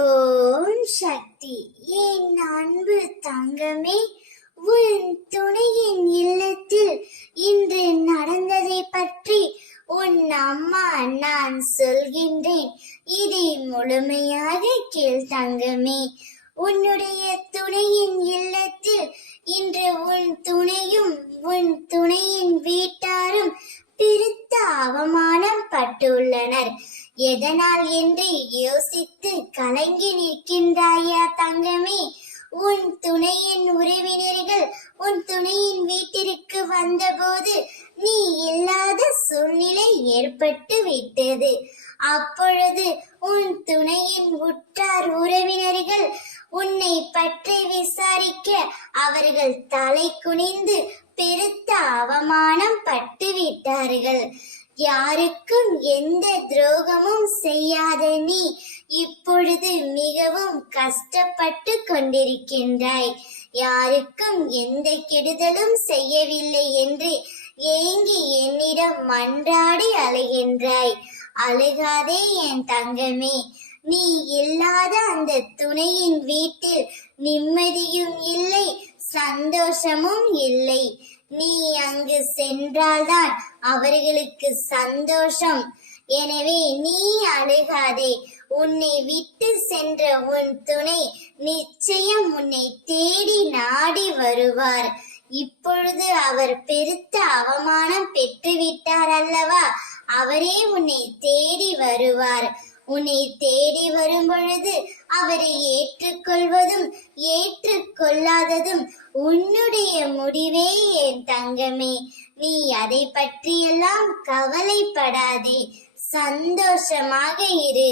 ஓம் சக்தி. என் அன்பு தங்கமே, உன் துணையின் இல்லத்தில் இன்று நடந்ததை பற்றி உன் அம்மா நான் சொல்கின்றேன். இதை முழுமையாக கேள் தங்கமே. உன்னுடைய துணையின் இல்லத்தில் இன்று உன் துணையும் உன் துணையின் வீட்டாரும் பெருத்த அவமானம் பட்டுள்ளனர். எதனால் என்று யோசித்து கலங்கி நிற்கின்றாயா தங்கமே? உன் துணையின் உறவினர்கள் உன் துணையின் வீட்டிற்கு வந்தபோது நீ இல்லாத சூழ்நிலை ஏற்பட்டு விட்டது. அப்பொழுது உன் துணையின் உற்றார் உறவினர்கள் உன்னை பற்றி விசாரிக்க அவர்கள் தலை குனிந்து பெருத்த அவமானம் பட்டு விட்டார்கள். யாருக்கும் எந்த துரோகமும் செய்யாத நீ இப்பொழுது மிகவும் கஷ்டப்பட்டு கொண்டிருக்கின்றாய். யாருக்கும் எந்த கெடுதலும் செய்யவில்லை என்று ஏங்கி என்னிடம் மன்றாடி அழுகின்றாய். அழுகாதே என் தங்கமே. நீ இல்லாத அந்த துணையின் வீட்டில் நிம்மதியும் இல்லை, சந்தோஷமும் இல்லை. நீ அங்கு சென்றால்தான் அவர்களுக்கு சந்தோஷம். எனவே நீ அழுகாதே. உன்னை விட்டு சென்ற உன் துணை நிச்சயம் உன்னை தேடி நாடி வருவார். இப்பொழுது அவர் பெருத்த அவமானம் பெற்றுவிட்டார் அல்லவா? அவரே உன்னை தேடி வருவார். உன்னை தேடி வரும் பொழுது அவரை ஏற்றுக்கொள்வதும் ஏற்றுக்கொள்ளாததும் உன்னுடைய முடிவே என் தங்கமே. நீ அதை பற்றியெல்லாம் கவலைப்படாதே. சந்தோஷமாக இரு.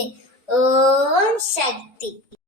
ஓம் சக்தி.